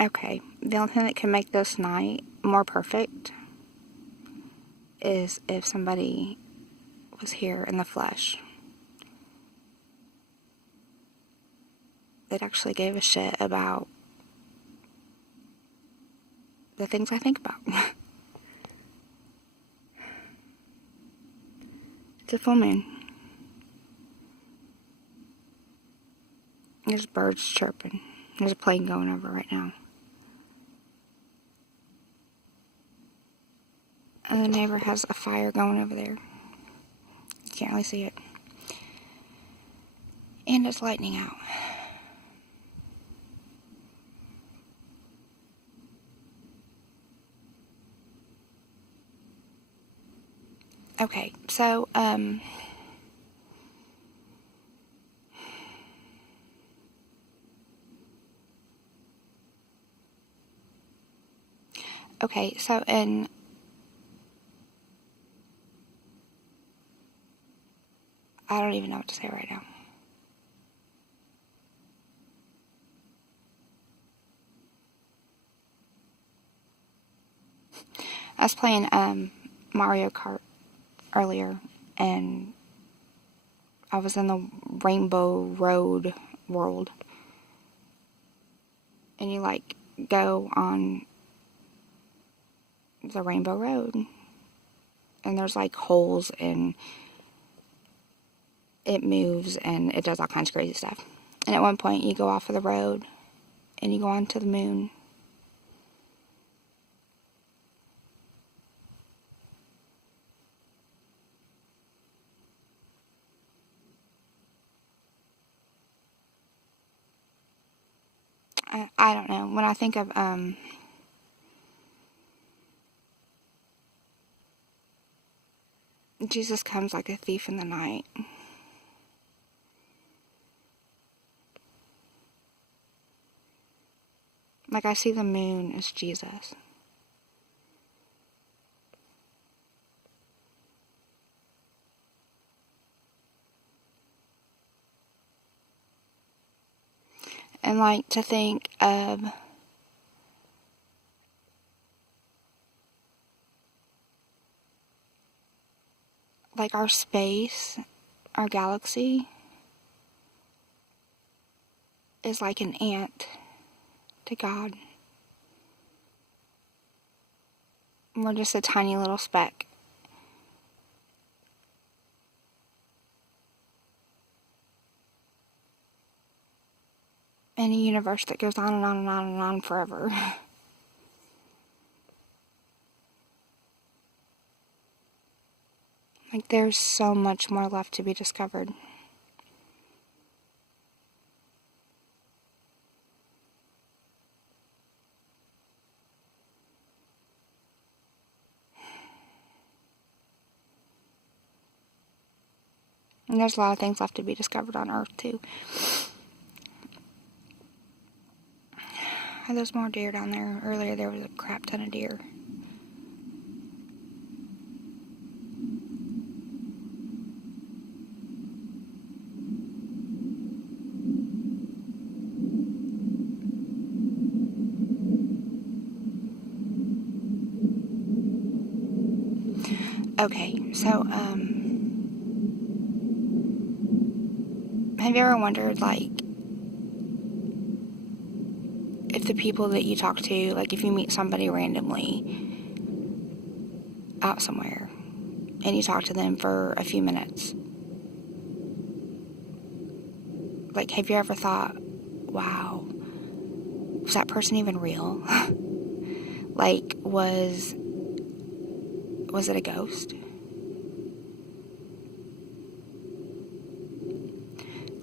Okay, the only thing that can make this night more perfect is if somebody was here in the flesh. That actually gave a shit about the things I think about. It's a full moon. There's birds chirping. There's a plane going over right now. And the neighbor has a fire going over there. You can't really see it. And it's lightning out. Okay, so, okay, so in I don't even know what to say right now. I was playing Mario Kart earlier, and I was in the Rainbow Road world, and you like go on the Rainbow Road, and there's like holes, and it moves, and it does all kinds of crazy stuff. And at one point, you go off of the road, and you go onto the moon. I don't know. When I think of Jesus comes like a thief in the night. Like, I see the moon as Jesus. And like to think of like our space, our galaxy is like an ant to God. We're just a tiny little speck. In a universe that goes on and on and on and on forever. Like, there's so much more left to be discovered. And there's a lot of things left to be discovered on Earth, too. There's more deer down there. Earlier, there was a crap ton of deer. Okay, so, have you ever wondered, like, if the people that you talk to, like, if you meet somebody randomly out somewhere, and you talk to them for a few minutes, like, have you ever thought, wow, was that person even real? Like, was it a ghost?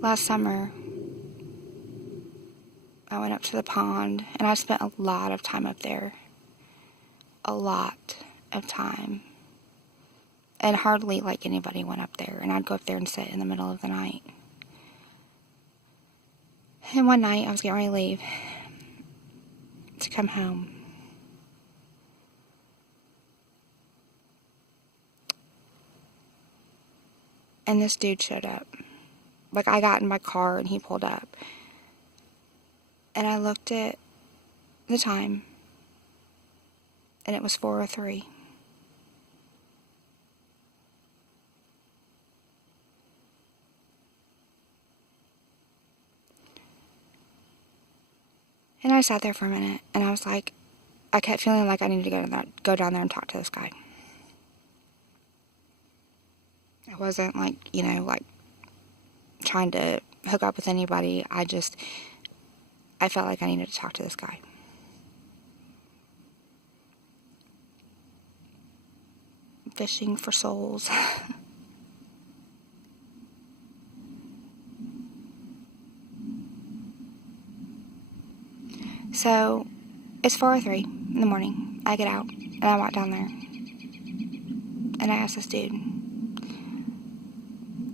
Last summer, I went up to the pond, and I spent a lot of time up there. A lot of time. And hardly, like, anybody went up there, and I'd go up there and sit in the middle of the night. And one night, I was getting ready to leave to come home. And this dude showed up. Like, I got in my car, and he pulled up. And I looked at the time, and it was 4:03. And I sat there for a minute, and I was like, I kept feeling like I needed to go down there and talk to this guy. I wasn't like, like trying to hook up with anybody. I felt like I needed to talk to this guy. Fishing for souls. So, it's 4:03 in the morning. I get out, and I walk down there. And I ask this dude,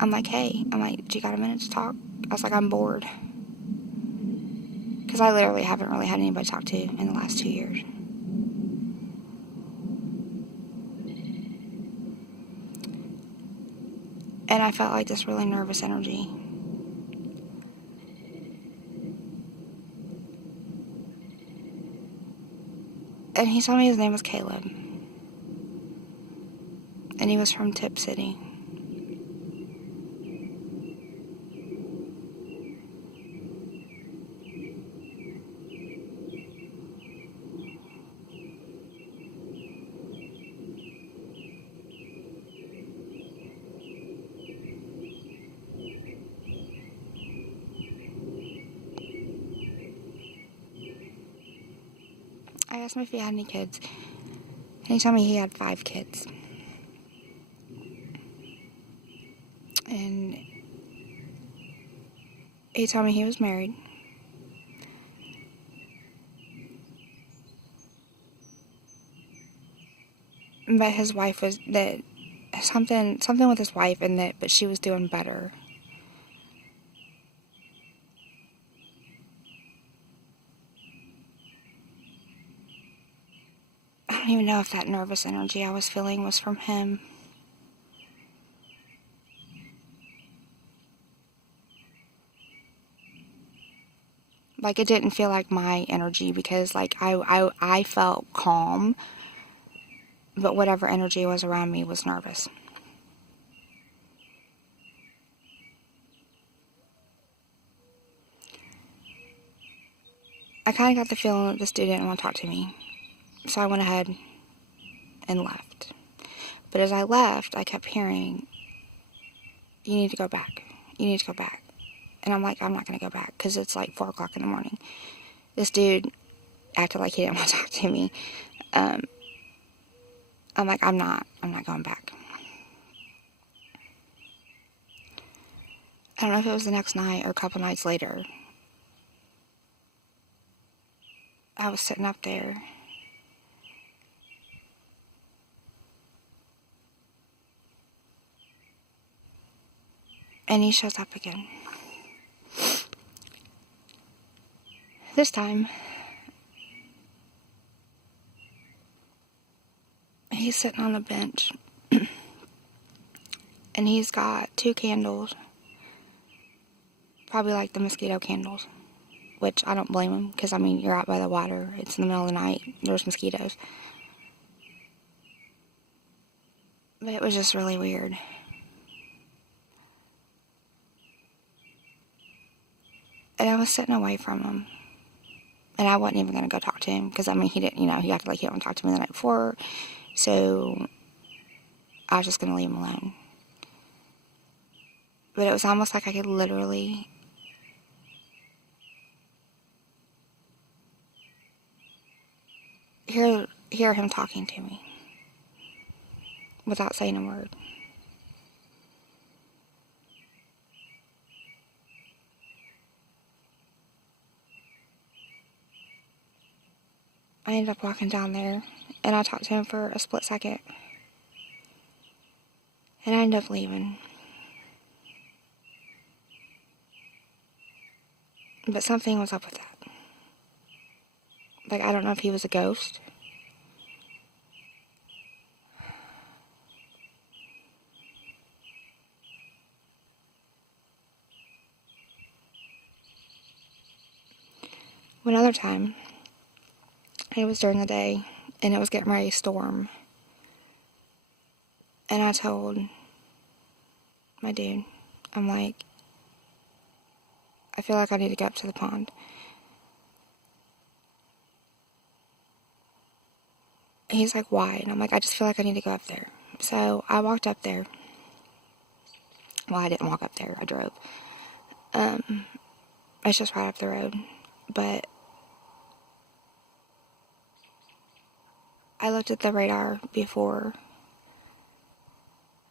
I'm like, hey, do you got a minute to talk? I was like, I'm bored. Because I literally haven't really had anybody to talk to in the last 2 years. And I felt like this really nervous energy. And he told me his name was Caleb. And he was from Tip City. I asked him if he had any kids. And he told me he had 5 kids. And he told me he was married. But his wife was that something with his wife, and that but she was doing better. I don't even know if that nervous energy I was feeling was from him. Like, it didn't feel like my energy, because like I felt calm, but whatever energy was around me was nervous. I kind of got the feeling that this dude didn't want to talk to me. So I went ahead and left. But as I left, I kept hearing, you need to go back. You need to go back. And I'm like, I'm not going to go back, because it's like 4 o'clock in the morning. This dude acted like he didn't want to talk to me. I'm like, I'm not going back. I don't know if it was the next night or a couple nights later. I was sitting up there. And he shows up again. This time, he's sitting on a bench. And he's got 2 candles. Probably like the mosquito candles. Which I don't blame him, because I mean, you're out by the water. It's in the middle of the night. There's mosquitoes. But it was just really weird. And I was sitting away from him. And I wasn't even going to go talk to him, because I mean, he didn't, he acted like he didn't want to talk to me the night before. So I was just going to leave him alone. But it was almost like I could literally hear him talking to me without saying a word. I ended up walking down there, and I talked to him for a split second. And I ended up leaving. But something was up with that. Like, I don't know if he was a ghost. One other time, It was during the day, and it was getting ready to storm. And I told my dude, I'm like, I feel like I need to go up to the pond. And he's like, why? And I'm like, I just feel like I need to go up there. So I walked up there. Well, I didn't walk up there. I drove. It's just right up the road. But I looked at the radar before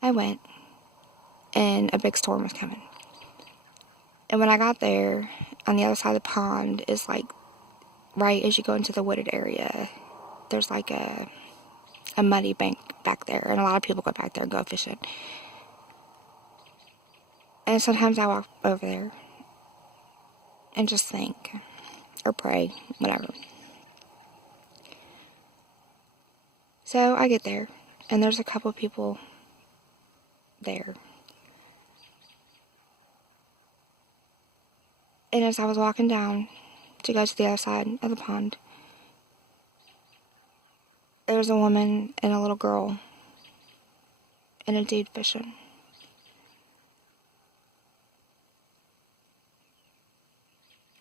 I went, and a big storm was coming. And when I got there, on the other side of the pond is like, right as you go into the wooded area, there's like a muddy bank back there, and a lot of people go back there and go fishing. And sometimes I walk over there and just think, or pray, whatever. So I get there, and there's a couple people there. And as I was walking down to go to the other side of the pond, there was a woman and a little girl and a dude fishing.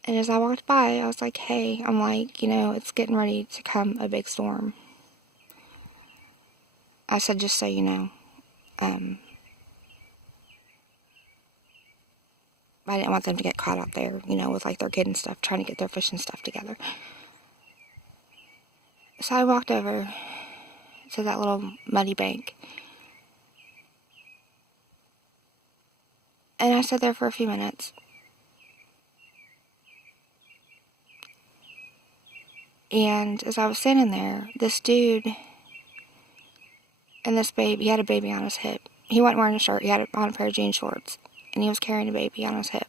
And as I walked by, I was like, hey, I'm like, it's getting ready to come a big storm. I said, just so you know, I didn't want them to get caught out there, with like their kid and stuff, trying to get their fishing stuff together. So I walked over to that little muddy bank. And I stood there for a few minutes. And as I was standing there, this dude and this baby, he had a baby on his hip. He wasn't wearing a shirt, he had on a pair of jean shorts. And he was carrying a baby on his hip.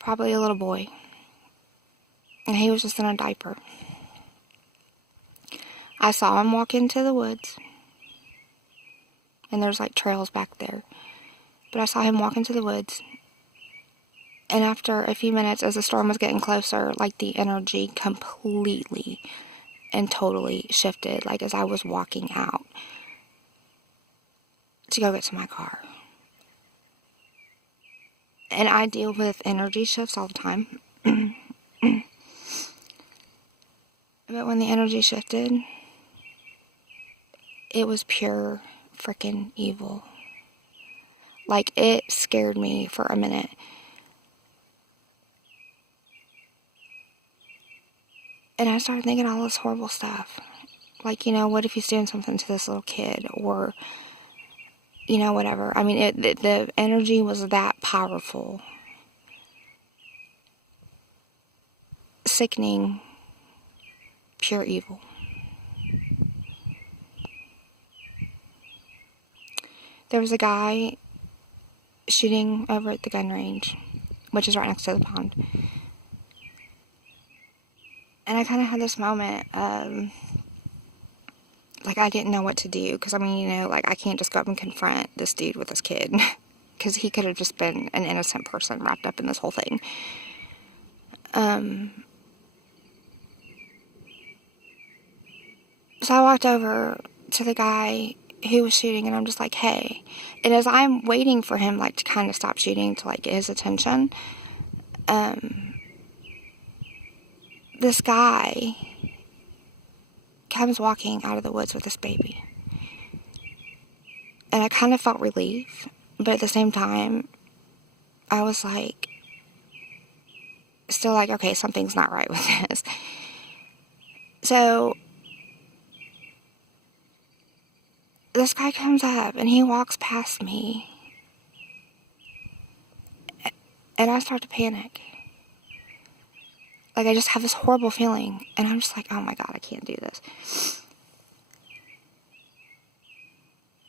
Probably a little boy. And he was just in a diaper. I saw him walk into the woods. And there's like trails back there. But I saw him walk into the woods. And after a few minutes, as the storm was getting closer, like the energy completely and totally shifted. Like as I was walking out to go get to my car. And I deal with energy shifts all the time. But when the energy shifted, it was pure freaking evil. Like, it scared me for a minute. And I started thinking all this horrible stuff. Like, what if he's doing something to this little kid? Or, whatever. I mean, the energy was that powerful. Sickening. Pure evil. There was a guy shooting over at the gun range, which is right next to the pond. And I kind of had this moment of, like, I didn't know what to do. Because, I mean, like, I can't just go up and confront this dude with this kid. Because he could have just been an innocent person wrapped up in this whole thing. So I walked over to the guy who was shooting, and I'm just like, hey. And as I'm waiting for him, like, to kind of stop shooting to, like, get his attention, this guy comes walking out of the woods with this baby. And I kind of felt relief, but at the same time, I was like, still like, okay, something's not right with this. So this guy comes up and he walks past me, and I start to panic. Like, I just have this horrible feeling, and I'm just like, oh my God, I can't do this.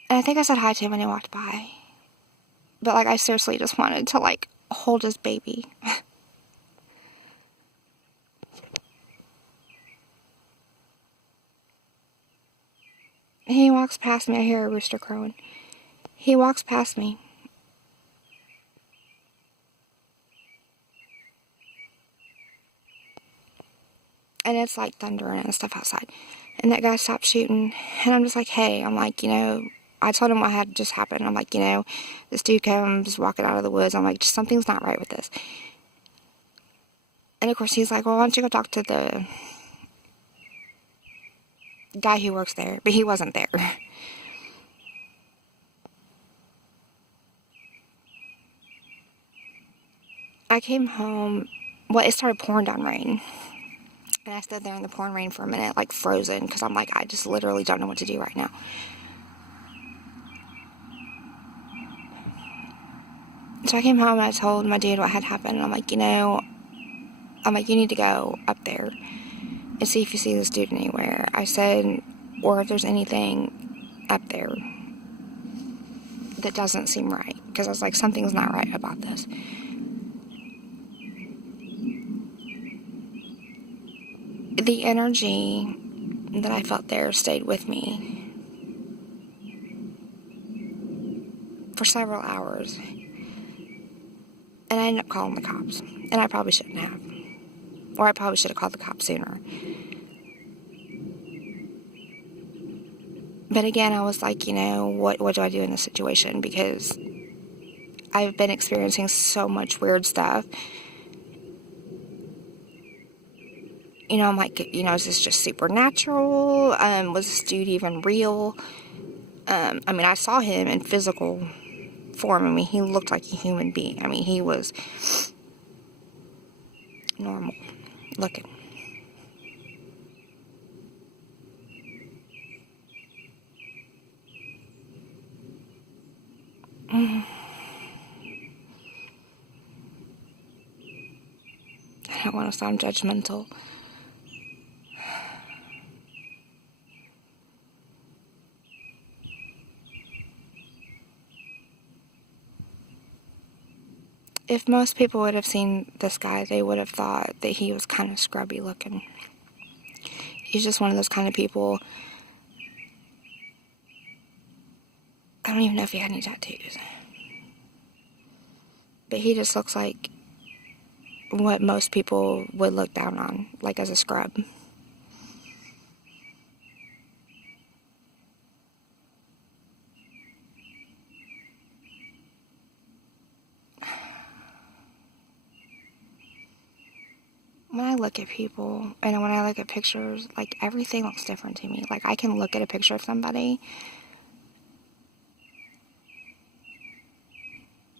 And I think I said hi to him when he walked by. But, like, I seriously just wanted to, like, hold his baby. He walks past me. I hear a rooster crowing. He walks past me. and it's like thundering and stuff outside. And that guy stopped shooting, and I'm just like, hey, I'm like, I told him what had just happened. I'm like, this dude comes walking out of the woods. I'm like, just something's not right with this. And of course he's like, well, why don't you go talk to the guy who works there? But he wasn't there. I came home, well, it started pouring down rain. And I stood there in the pouring rain for a minute, like frozen, because I'm like, I just literally don't know what to do right now. So I came home and I told my dad what had happened. And I'm like, you need to go up there and see if you see this dude anywhere. I said, or if there's anything up there that doesn't seem right. Because I was like, something's not right about this. The energy that I felt there stayed with me for several hours. And I ended up calling the cops. And I probably shouldn't have. Or I probably should have called the cops sooner. But again, I was like, what do I do in this situation? Because I've been experiencing so much weird stuff. I'm like, is this just supernatural? Was this dude even real? I saw him in physical form. He looked like a human being. He was normal looking. I don't want to sound judgmental. If most people would have seen this guy, they would have thought that he was kind of scrubby looking. He's just one of those kind of people. I don't even know if he had any tattoos. But he just looks like what most people would look down on, like as a scrub. When I look at people, and when I look at pictures, like, everything looks different to me. Like, I can look at a picture of somebody,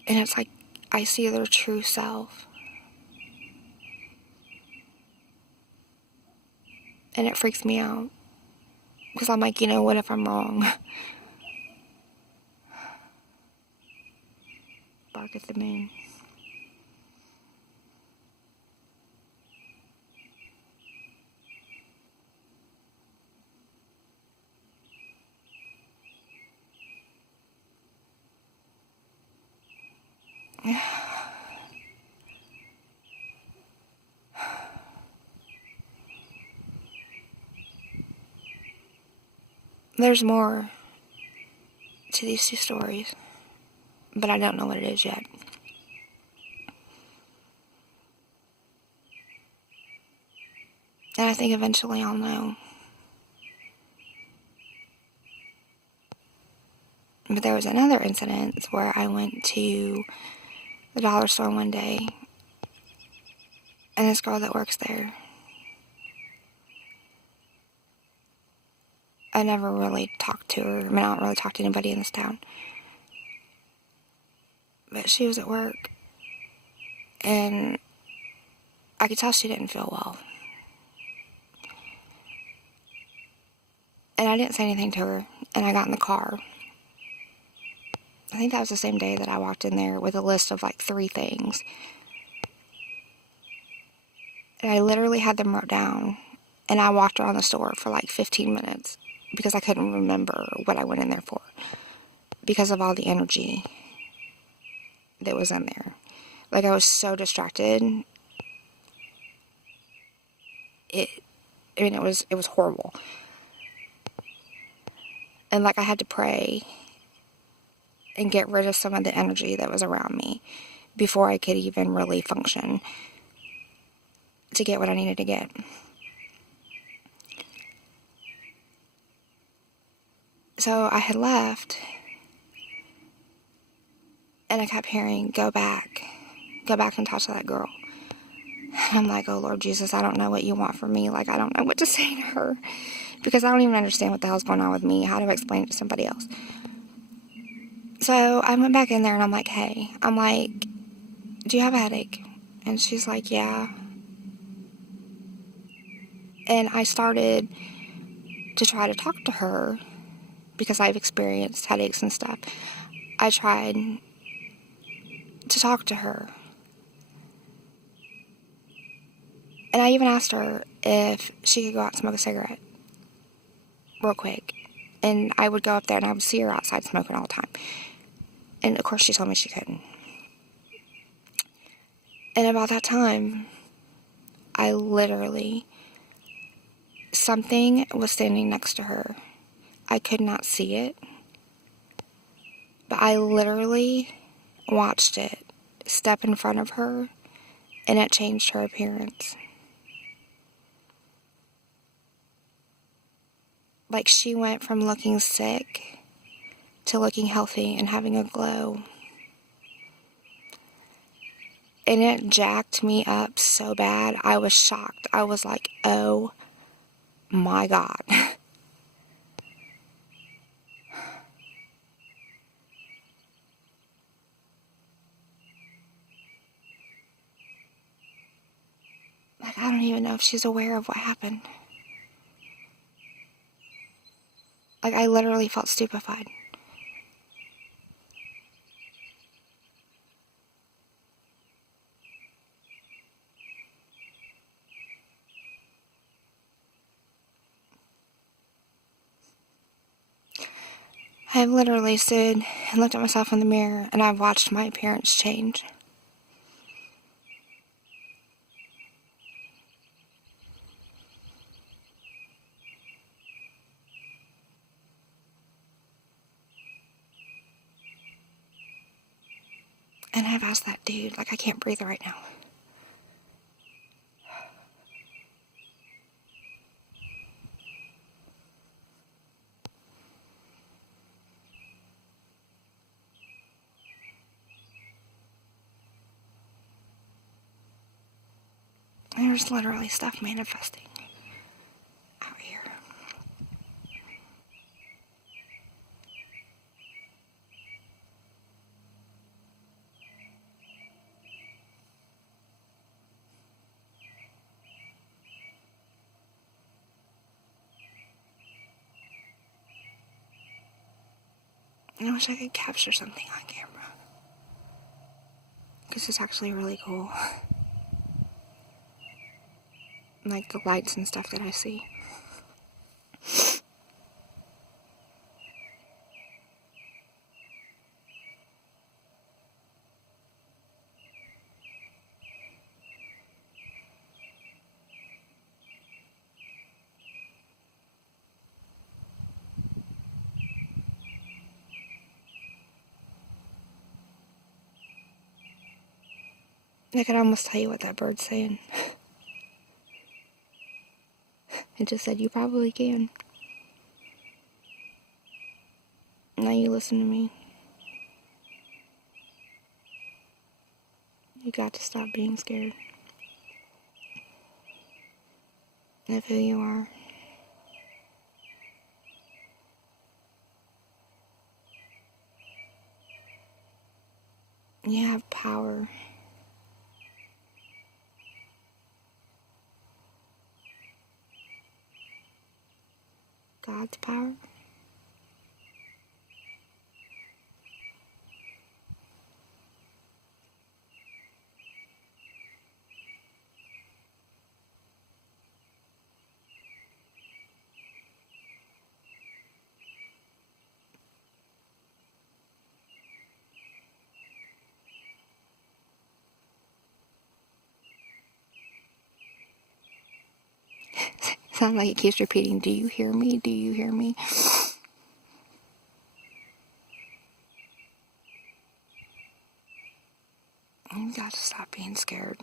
and it's like I see their true self. And it freaks me out. Because I'm like, what if I'm wrong? Bark at the moon. There's more to these two stories, but I don't know what it is yet. And I think eventually I'll know. But there was another incident where I went to the dollar store one day, and this girl that works there, I never really talked to her. I don't really talk to anybody in this town. But she was at work, and I could tell she didn't feel well. And I didn't say anything to her, and I got in the car. I think that was the same day that I walked in there with a list of like 3 things. And I literally had them wrote down, and I walked around the store for like 15 minutes because I couldn't remember what I went in there for because of all the energy that was in there. Like, I was so distracted. It was horrible. And like, I had to pray and get rid of some of the energy that was around me before I could even really function to get what I needed to get. So I had left, and I kept hearing, go back and talk to that girl. And I'm like, oh Lord Jesus, I don't know what you want from me. Like, I don't know what to say to her, because I don't even understand what the hell's going on with me. How do I explain it to somebody else? So I went back in there, and I'm like, hey, do you have a headache? And she's like, yeah. And I started to try to talk to her, because I've experienced headaches and stuff. I tried to talk to her. And I even asked her if she could go out and smoke a cigarette real quick. And I would go up there and I would see her outside smoking all the time. And of course she told me she couldn't. And about that time, I literally, something was standing next to her. I could not see it, but I literally watched it step in front of her, and it changed her appearance. Like, she went from looking sick to looking healthy and having a glow. And it jacked me up so bad. I was shocked. I was like, oh my God. Like, I don't even know if she's aware of what happened. Like, I literally felt stupefied. I have literally stood and looked at myself in the mirror, and I've watched my appearance change. And I've asked that dude, like, I can't breathe right now. There's literally stuff manifesting out here. I wish I could capture something on camera, because it's actually really cool. Like, the lights and stuff that I see. I could almost tell you what that bird's saying. It just said, you probably can. Now you listen to me. You got to stop being scared of who you are. You have power. God's power. Sounds like it keeps repeating, do you hear me? Do you hear me? You got to stop being scared.